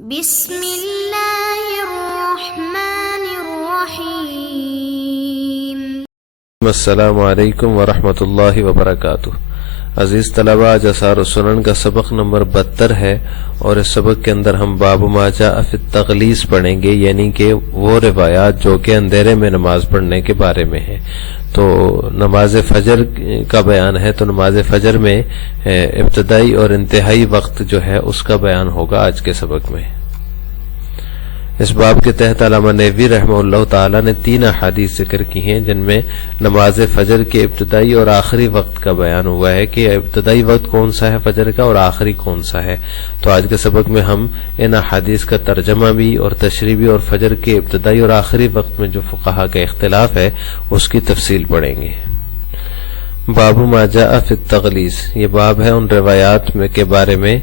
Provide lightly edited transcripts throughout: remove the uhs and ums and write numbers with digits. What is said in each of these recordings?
بسم اللہ الرحمن الرحیم۔ السلام علیکم ورحمۃ اللہ وبرکاتہ۔ عزیز طلباء، آج اثار السنن کا سبق نمبر 72 ہے، اور اس سبق کے اندر ہم باب ما جاء فی التغلیظ پڑھیں گے، یعنی کہ وہ روایات جو کہ اندھیرے میں نماز پڑھنے کے بارے میں ہیں۔ تو نماز فجر کا بیان ہے، تو نماز فجر میں ابتدائی اور انتہائی وقت جو ہے اس کا بیان ہوگا آج کے سبق میں۔ اس باب کے تحت علامہ نیوی رحمہ اللہ تعالی نے 3 احادیث ذکر کی ہیں، جن میں نماز فجر کے ابتدائی اور آخری وقت کا بیان ہوا ہے کہ ابتدائی وقت کون سا ہے فجر کا اور آخری کون سا ہے۔ تو آج کے سبق میں ہم ان احادیث کا ترجمہ بھی اور تشریح بھی اور فجر کے ابتدائی اور آخری وقت میں جو فقہا کا اختلاف ہے اس کی تفصیل پڑھیں گے۔ باب ما جاء فی التغلیظ، یہ باب ہے ان روایات میں کے بارے میں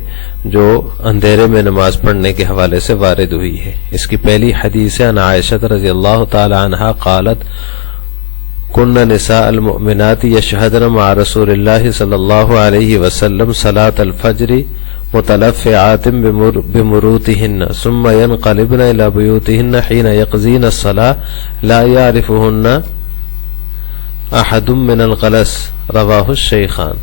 جو اندھیرے میں نماز پڑھنے کے حوالے سے وارد ہوئی ہے۔ اس کی پہلی حدیث ہے عن عائشہ رضی اللہ تعالی عنہا قالت كن نساء المؤمنات يشهدن مع رسول الله صلی اللہ علیہ وسلم صلاة الفجر متلفعات بمروتهن ثم ينقلبن الى بيوتهن حين يقضين الصلاة لا يعرفهن احد من الغلس، رواہ الشیخان۔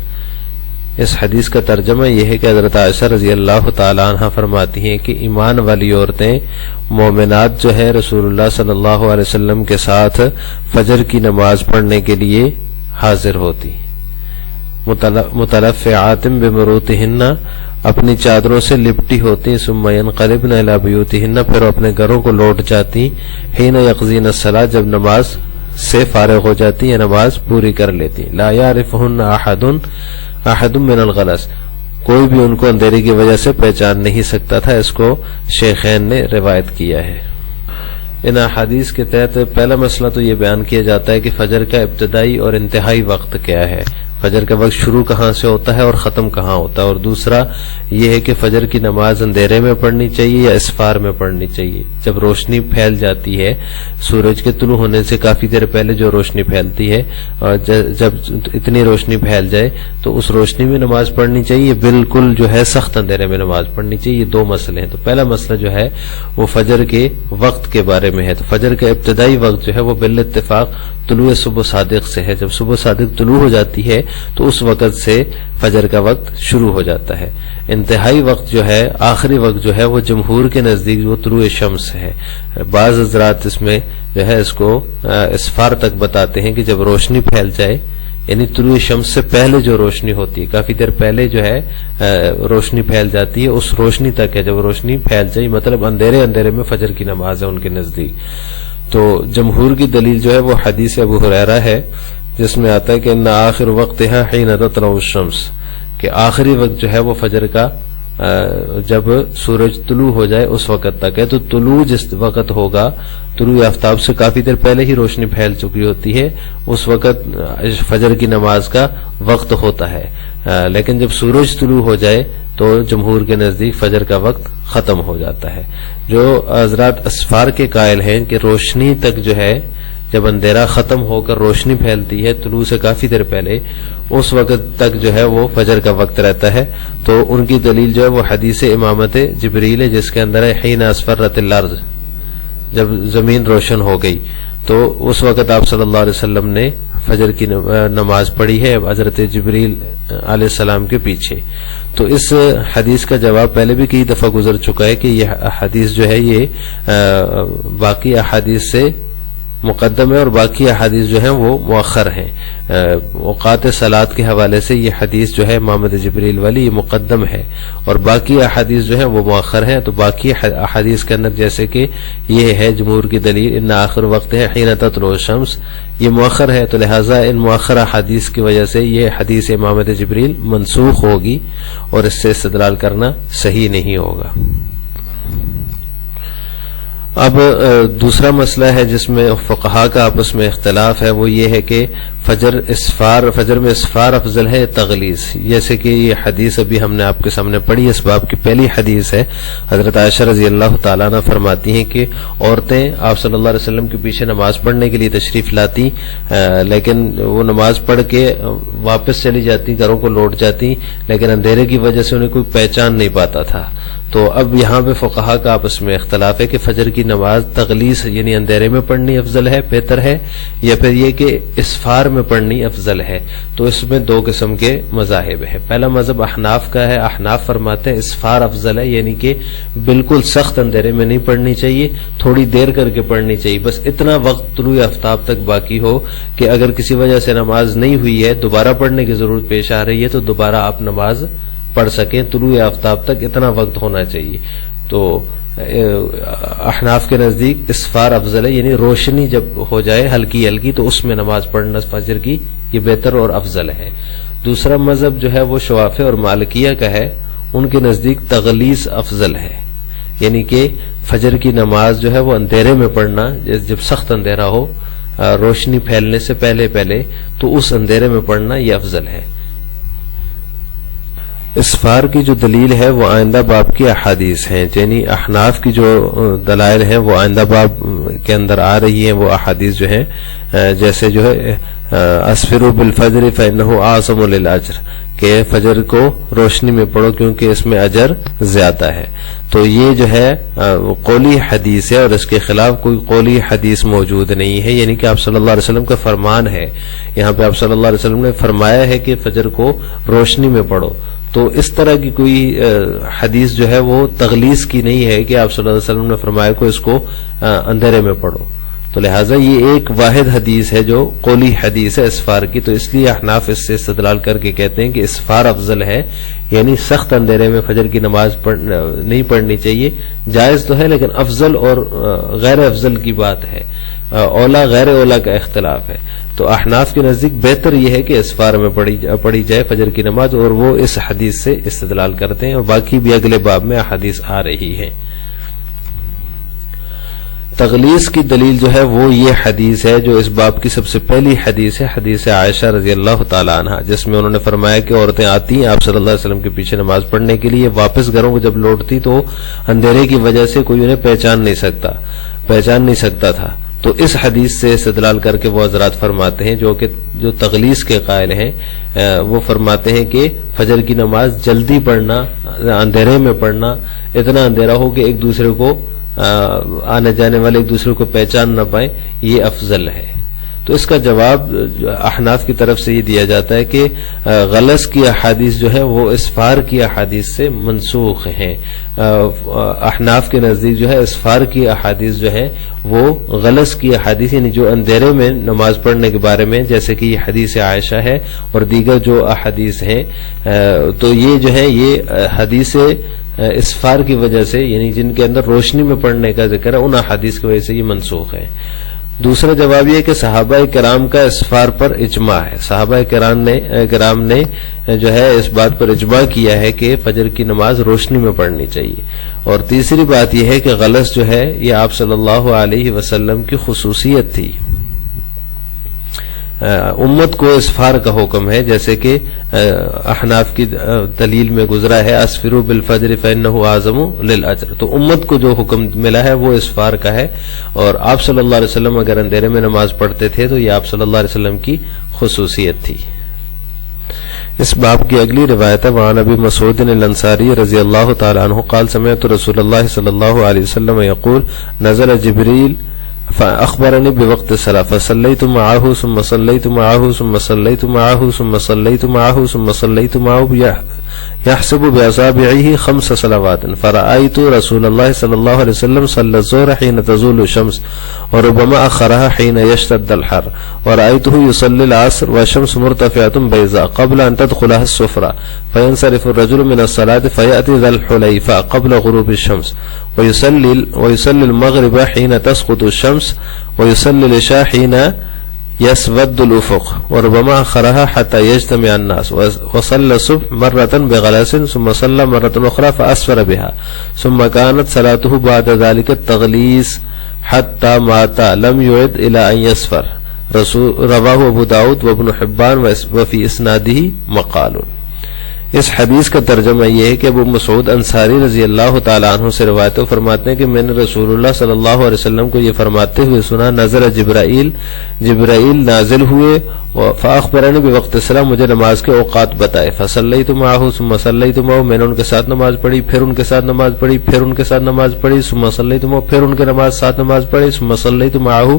اس حدیث کا ترجمہ یہ ہے کہ حضرت عائشہ رضی اللہ تعالی عنہ فرماتی ہیں کہ ایمان والی عورتیں مومنات جو ہے رسول اللہ صلی اللہ علیہ وسلم کے ساتھ فجر کی نماز پڑھنے کے لیے حاضر ہوتی، متلفعات بمروتهن، اپنی چادروں سے لپٹی ہوتی، ثم ينقلبن الى بیوتهن، پھر اپنے گھروں کو لوٹ جاتی، حين يقضين الصلاة، جب نماز سے فارغ ہو جاتی ہے، نماز پوری کر لیتی۔ لا يعرفهن احد من الغلس، کوئی بھی ان کو اندھیرے کی وجہ سے پہچان نہیں سکتا تھا۔ اس کو شیخین نے روایت کیا ہے۔ ان احادیث کے تحت پہلا مسئلہ تو یہ بیان کیا جاتا ہے کہ فجر کا ابتدائی اور انتہائی وقت کیا ہے، فجر کا وقت شروع کہاں سے ہوتا ہے اور ختم کہاں ہوتا ہے، اور دوسرا یہ ہے کہ فجر کی نماز اندھیرے میں پڑھنی چاہیے یا اسفار میں پڑھنی چاہیے، جب روشنی پھیل جاتی ہے، سورج کے طلوع ہونے سے کافی دیر پہلے جو روشنی پھیلتی ہے، اور جب اتنی روشنی پھیل جائے تو اس روشنی میں نماز پڑھنی چاہیے، بالکل جو ہے سخت اندھیرے میں نماز پڑھنی چاہیے۔ یہ 2 مسئلے ہیں۔ تو پہلا مسئلہ جو ہے وہ فجر کے وقت کے بارے میں ہے۔ تو فجر کا ابتدائی وقت جو ہے وہ بالاتفاق طلوع صبح صادق سے ہے، جب صبح صادق طلوع ہو جاتی ہے تو اس وقت سے فجر کا وقت شروع ہو جاتا ہے۔ انتہائی وقت جو ہے، آخری وقت جو ہے وہ جمہور کے نزدیک وہ طلوع شمس ہے۔ بعض حضرات اس میں جو ہے اس کو اسفار تک بتاتے ہیں کہ جب روشنی پھیل جائے، یعنی طلوع شمس سے پہلے جو روشنی ہوتی ہے، کافی دیر پہلے جو ہے روشنی پھیل جاتی ہے، اس روشنی تک ہے۔ جب روشنی پھیل جائے مطلب اندھیرے میں فجر کی نماز ہے ان کے نزدیک۔ تو جمہور کی دلیل جو ہے وہ حدیث ابو ہریرہ ہے، جس میں آتا ہے کہ ان آخر وقتها حين تطلع الشمس، کہ آخری وقت جو ہے وہ فجر کا جب سورج طلوع ہو جائے اس وقت تک ہے۔ تو طلوع جس وقت ہوگا، طلوع آفتاب سے کافی دیر پہلے ہی روشنی پھیل چکی ہوتی ہے، اس وقت فجر کی نماز کا وقت ہوتا ہے۔ لیکن جب سورج طلوع ہو جائے تو جمہور کے نزدیک فجر کا وقت ختم ہو جاتا ہے۔ جو حضرات اسفار کے قائل ہیں کہ روشنی تک جو ہے، جب اندھیرا ختم ہو کر روشنی پھیلتی ہے طلوع سے کافی دیر پہلے، اس وقت تک جو ہے وہ فجر کا وقت رہتا ہے۔ تو ان کی دلیل جو ہے وہ حدیث امامت جبریل ہے، جس کے اندر ہے حین اسفرت الارض، جب زمین روشن ہو گئی تو اس وقت آپ صلی اللہ علیہ وسلم نے فجر کی نماز پڑھی ہے حضرت جبریل علیہ السلام کے پیچھے۔ تو اس حدیث کا جواب پہلے بھی کئی دفعہ گزر چکا ہے کہ یہ حدیث جو ہے یہ باقی احادیث سے مقدم ہے، اور باقی احادیث جو ہیں وہ مؤخر ہیں۔ اوقات صلاۃ کے حوالے سے یہ حدیث جو ہے امامت جبریل والی یہ مقدم ہے، اور باقی احادیث جو ہیں وہ مؤخر ہیں۔ تو باقی احادیث کے اندر جیسے کہ یہ ہے جمہور کی دلیل ان آخر وقت ہے حين تطلع الشمس، یہ مؤخر ہے، تو لہٰذا ان مؤخر احادیث کی وجہ سے یہ حدیث امامت جبریل منسوخ ہوگی، اور اس سے استدلال کرنا صحیح نہیں ہوگا۔ اب دوسرا مسئلہ ہے جس میں فقہا کا آپس میں اختلاف ہے، وہ یہ ہے کہ فجر میں اسفار افضل ہے تغلیظ، جیسے کہ یہ حدیث ابھی ہم نے آپ کے سامنے پڑھی، اس باب کی پہلی حدیث ہے۔ حضرت عائشہ رضی اللہ تعالیٰ عنہ فرماتی ہیں کہ عورتیں آپ صلی اللہ علیہ وسلم کے پیچھے نماز پڑھنے کے لیے تشریف لاتی، لیکن وہ نماز پڑھ کے واپس چلی جاتی، گھروں کو لوٹ جاتی، لیکن اندھیرے کی وجہ سے انہیں کوئی پہچان نہیں پاتا تھا۔ تو اب یہاں پہ فقہا کا آپس میں اختلاف ہے کہ فجر کی نماز تغلیظ یعنی اندھیرے میں پڑھنی افضل ہے، بہتر ہے، یا پھر یہ کہ اسفار میں پڑھنی افضل ہے. تو اس میں دو قسم کے مذاہب ہیں. پہلا مذہب احناف کا ہے. احناف فرماتے ہیں اسفار افضل ہے، یعنی کہ بالکل سخت اندھیرے میں نہیں پڑھنی چاہیے، تھوڑی دیر کر کے پڑھنی چاہیے، بس اتنا وقت طلوع آفتاب تک باقی ہو کہ اگر کسی وجہ سے نماز نہیں ہوئی ہے، دوبارہ پڑھنے کی ضرورت پیش آ رہی ہے تو دوبارہ آپ نماز پڑھ سکیں. طلوع آفتاب تک اتنا وقت ہونا چاہیے. تو احناف کے نزدیک اسفار افضل ہے، یعنی روشنی جب ہو جائے ہلکی ہلکی تو اس میں نماز پڑھنا فجر کی یہ بہتر اور افضل ہے. دوسرا مذہب جو ہے وہ شوافی اور مالکیہ کا ہے. ان کے نزدیک تغلیظ افضل ہے، یعنی کہ فجر کی نماز جو ہے وہ اندھیرے میں پڑھنا، جب سخت اندھیرا ہو روشنی پھیلنے سے پہلے تو اس اندھیرے میں پڑھنا یہ افضل ہے. اسفار کی جو دلیل ہے وہ آئندہ باب کی احادیث ہیں، یعنی احناف کی جو دلائل ہیں وہ آئندہ باب کے اندر آ رہی ہیں. وہ احادیث جو ہیں جیسے جو ہے اسفروا بالفجر فإنه اعظم للأجر، کہ فجر کو روشنی میں پڑھو کیونکہ اس میں اجر زیادہ ہے. تو یہ جو ہے قولی حدیث ہے اور اس کے خلاف کوئی قولی حدیث موجود نہیں ہے، یعنی کہ آپ صلی اللہ علیہ وسلم کا فرمان ہے. یہاں پہ آپ صلی اللہ علیہ وسلم نے فرمایا ہے کہ فجر کو روشنی میں پڑھو. تو اس طرح کی کوئی حدیث جو ہے وہ تغلیظ کی نہیں ہے کہ آپ صلی اللہ علیہ وسلم نے فرمایا کو اس کو اندھیرے میں پڑھو. تو لہٰذا یہ ایک واحد حدیث ہے جو قولی حدیث ہے اسفار کی. تو اس لیے احناف اس سے استدلال کر کے کہتے ہیں کہ اسفار افضل ہے، یعنی سخت اندھیرے میں فجر کی نماز نہیں پڑھنی چاہیے. جائز تو ہے لیکن افضل اور غیر افضل کی بات ہے، اولا غیر اولا کا اختلاف ہے. تو احناف کے نزدیک بہتر یہ ہے کہ اسفار میں پڑھی جائے فجر کی نماز، اور وہ اس حدیث سے استدلال کرتے ہیں، اور باقی بھی اگلے باب میں احادیث آ رہی ہیں. تغلیظ کی دلیل جو ہے وہ یہ حدیث ہے جو اس باب کی سب سے پہلی حدیث ہے، حدیث عائشہ رضی اللہ تعالیٰ عنہ، جس میں انہوں نے فرمایا کہ عورتیں آتی ہیں آپ صلی اللہ علیہ وسلم کے پیچھے نماز پڑھنے کے لیے، واپس گھروں کو جب لوٹتی تو اندھیرے کی وجہ سے کوئی انہیں پہچان نہیں سکتا تھا. تو اس حدیث سے استدلال کر کے وہ حضرات فرماتے ہیں جو تغلیظ کے قائل ہیں، وہ فرماتے ہیں کہ فجر کی نماز جلدی پڑھنا، اندھیرے میں پڑھنا، اتنا اندھیرا ہو کہ ایک دوسرے کو آنے جانے والے ایک دوسرے کو پہچان نہ پائیں، یہ افضل ہے. تو اس کا جواب احناف کی طرف سے یہ دیا جاتا ہے کہ غلظ کی احادیث جو ہے وہ اسفار کی احادیث سے منسوخ ہیں. احناف کے نزدیک جو ہے اسفار کی احادیث جو ہے وہ غلظ کی احادیث، یعنی جو اندھیرے میں نماز پڑھنے کے بارے میں، جیسے کہ یہ حدیث عائشہ ہے اور دیگر جو احادیث ہیں، تو یہ جو ہے یہ حدیث اسفار کی وجہ سے، یعنی جن کے اندر روشنی میں پڑھنے کا ذکر ہے، ان احادیث کی وجہ سے یہ منسوخ ہے. دوسرا جواب یہ کہ صحابہ کرام کا اسفار پر اجماع ہے. صحابہ کرام نے جو ہے اس بات پر اجماع کیا ہے کہ فجر کی نماز روشنی میں پڑھنی چاہیے. اور تیسری بات یہ ہے کہ غلظ جو ہے یہ آپ صلی اللہ علیہ وسلم کی خصوصیت تھی. امت کو اسفار کا حکم ہے، جیسے کہ احناف کی دلیل میں گزرا ہے اسفروا بالفجر فإنه اعظم للأجر. تو امت کو جو حکم ملا ہے وہ اسفار کا ہے، اور آپ صلی اللہ علیہ وسلم اگر اندھیرے میں نماز پڑھتے تھے تو یہ آپ صلی اللہ علیہ وسلم کی خصوصیت تھی. اس باب کی اگلی روایت ہے وعن ابی مسعود الانصاری رضی اللہ تعالی عنہ قال سمعت رسول اللہ صلی اللہ علیہ وسلم یقول نزل جبریل فأخبرني بوقت الصلاة فصليت معه ثم صليت معه ثم صليت معه ثم صليت معه ثم صليت معه يحسب بأصابعه 5 صلوات فرأيت رسول الله صلى الله عليه وسلم صلى الظهر حين تزول الشمس وربما أخرها حين يشتد الحر ورأيته يصلي العصر والشمس مرتفعة بيضاء قبل أن تدخلها السفرة فينصرف الرجل من الصلاة فيأتي ذا الحليفة قبل غروب الشمس ويصلي المغرب حين تسقط الشمس ويصلي العشاء حين يسود الأفق وربما أخرها حتى يجتمع الناس وصلى الصبح مرة بغلاس ثم صلى مرة أخرى فأسفر بها ثم كانت صلاته بعد ذلك التغليظ حتى مات لم يعد إلى أن يسفر رواه أبو داود وابن حبان وفي إسناده مقال. اس حدیث کا ترجمہ یہ ہے کہ ابو مسعود انصاری رضی اللہ تعالیٰ عنہ سے روایت فرماتے ہیں کہ میں نے رسول اللہ صلی اللہ علیہ وسلم کو یہ فرماتے ہوئے سنا نظر جبرائیل نازل ہوئے فاخبرنی بوقت الصلاۃ، مجھے نماز کے اوقات بتائے، فصلیت معه ثم صلیت معه، میں نے ان کے ساتھ نماز پڑھی، پھر ان کے ساتھ نماز پڑھی، پھر ان کے ساتھ نماز پڑھی، ثم صلیت معه، پھر ان کے ساتھ نماز پڑھی، ثم صلیت معه،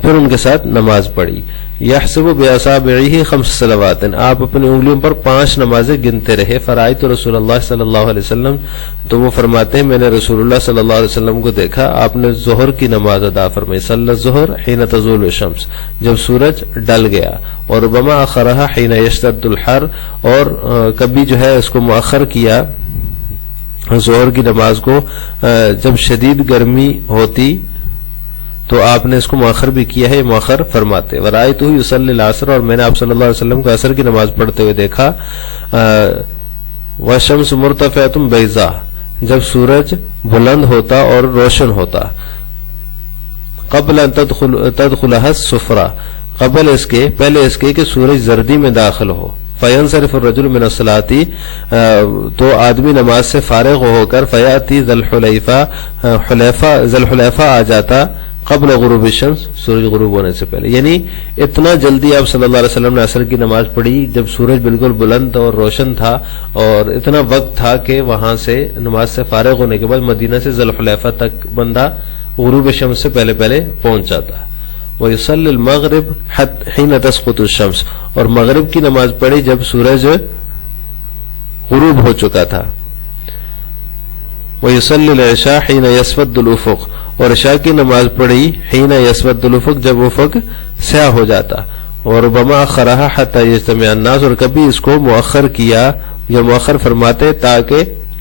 پھر ان کے ساتھ نماز پڑھی۔ یحسب باصابعه 5 صلوات، آپ اپنی انگلیوں پر 5 نمازیں گنتے رہے۔ فرأیت رسول اللہ صلی اللہ علیہ وسلم، تو وہ فرماتے ہیں میں نے رسول اللہ صلی اللہ علیہ وسلم کو دیکھا، آپ نے ظہر کی نماز ادا فرمائی، صلی الظہر حین تزول الشمس، جب سورج ڈل گیا، اور ربما اخرها حین یشتد الحر، اور کبھی جو ہے اس کو مؤخر کیا ظہر کی نماز کو جب شدید گرمی ہوتی تو آپ نے اس کو مؤخر بھی کیا ہے، مؤخر فرماتے۔ ورأیتہ یصلی العصر، اور میں نے آپ صلی اللہ علیہ وسلم کو عصر کی نماز پڑھتے ہوئے دیکھا، والشمس مرتفعۃ بیضاء، جب سورج بلند ہوتا اور روشن ہوتا، قبل ان تدخلها الصفرا، پہلے اس کے کہ سورج زردی میں داخل ہو، فینصرف الرجل من الصلاة، تو آدمی نماز سے فارغ ہو کر فیاتی ذی الحلیفہ آ جاتا، قبل غروب الشمس، سورج غروب ہونے سے پہلے، یعنی اتنا جلدی آپ صلی اللہ علیہ وسلم نے عصر کی نماز پڑھی جب سورج بالکل بلند اور روشن تھا، اور اتنا وقت تھا کہ وہاں سے نماز سے فارغ ہونے کے بعد مدینہ سے ذی الحلیفہ تک بندہ غروب الشمس سے پہلے پہنچ جاتا۔ وَيُصَلِّ الْمَغْرِبَ حِينَ تَسْقُطُ الشَّمْسُ، اور مغرب کی نماز پڑھی جب سورج غروب ہو چکا تھا۔ وَيُصَلِّ الْعِشَاءَ حِينَ يَسْوَدُّ الْأُفُقُ، اور عشاء کی نماز پڑھی حِينَ يَسْوَدُّ الْأُفُقُ، جب افق سیاہ ہو جاتا۔ وَرُبَمَا أَخَّرَهَا حَتَّى يَجْتَمِعَ النَّاسُ، اور کبھی اس کو مؤخر کیا یا مؤخر فرماتے تاکہ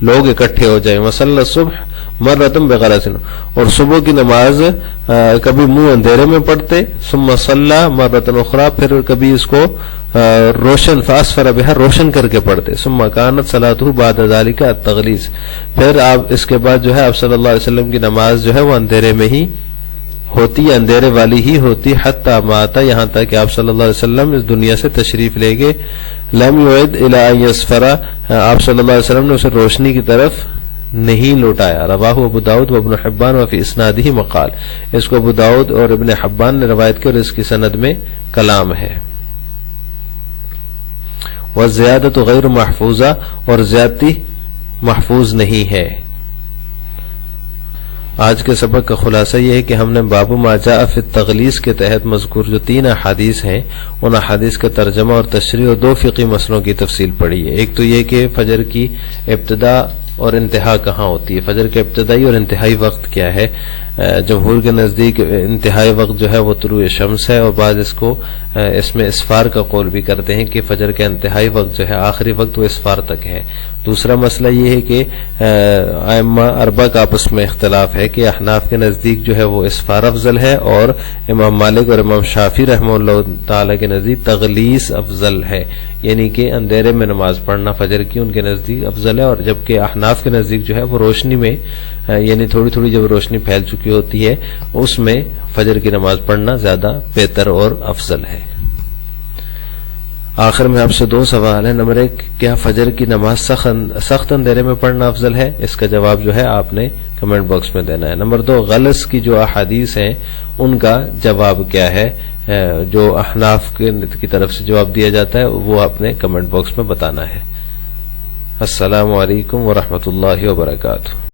لوگ اکٹھے ہو جائیں۔ وَصَلَّى الصُّبْحَ مَرَّةً بِغَلَسٍ، اور صبح کی نماز کبھی منہ اندھیرے میں پڑھتے، ثم صلى مرة اخرى، پھر کبھی اس کو روشن فاسفر بها، روشن کر کے پڑھتے، ثم كانت صلاته بعد ذلك التغلیظ، پھر آپ اس کے بعد جو ہے آپ صلی اللہ علیہ وسلم کی نماز جو ہے وہ اندھیرے میں ہی ہوتی، اندھیرے والی ہی ہوتی، حتی مات، یہاں تک کہ آپ صلی اللہ علیہ وسلم اس دنیا سے تشریف لے گئے۔ لم يعد الى ان يصفر، آپ صلی اللہ علیہ وسلم نے اسے روشنی کی طرف نہیں لوٹایا۔ رواہ ابو داؤد و ابن حبان وفی اسنادہ مقال، اس کو ابو داؤد اور ابن حبان نے روایت کی اور اس کی سند میں کلام ہے۔ والزیادۃ غیر محفوظہ، اور زیادتی محفوظ نہیں ہے۔ آج کے سبق کا خلاصہ یہ ہے کہ ہم نے باب ما جاء فی التغلیظ کے تحت مذکور جو 3 احادیث ہیں ان احادیث کا ترجمہ اور تشریح اور 2 فقہی مسئلوں کی تفصیل پڑھی ہے۔ ایک تو یہ کہ فجر کی ابتدا اور انتہا کہاں ہوتی ہے، فجر کے ابتدائی اور انتہائی وقت کیا ہے۔ جمہور کے نزدیک انتہائی وقت جو ہے وہ طلوع شمس ہے، اور بعض اس میں اسفار کا قول بھی کرتے ہیں کہ فجر کا انتہائی وقت جو ہے آخری وقت وہ اسفار تک ہے۔ دوسرا مسئلہ یہ ہے کہ ائمہ اربعہ کا آپس میں اختلاف ہے کہ احناف کے نزدیک جو ہے وہ اسفار افضل ہے، اور امام مالک اور امام شافعی رحمہ اللہ تعالی کے نزدیک تغلیظ افضل ہے، یعنی کہ اندھیرے میں نماز پڑھنا فجر کی ان کے نزدیک افضل ہے، اور جبکہ احناف کے نزدیک جو ہے وہ روشنی میں، یعنی تھوڑی تھوڑی جب روشنی پھیل چکی ہوتی ہے اس میں فجر کی نماز پڑھنا زیادہ بہتر اور افضل ہے۔ آخر میں آپ سے 2 سوال ہیں۔ نمبر 1، کیا فجر کی نماز سخت اندھیرے میں پڑھنا افضل ہے؟ اس کا جواب جو ہے آپ نے کمنٹ باکس میں دینا ہے۔ نمبر 2، غلس کی جو احادیث ہیں ان کا جواب کیا ہے؟ جو احناف کی طرف سے جواب دیا جاتا ہے وہ آپ نے کمنٹ باکس میں بتانا ہے۔ السلام علیکم ورحمۃ اللہ وبرکاتہ۔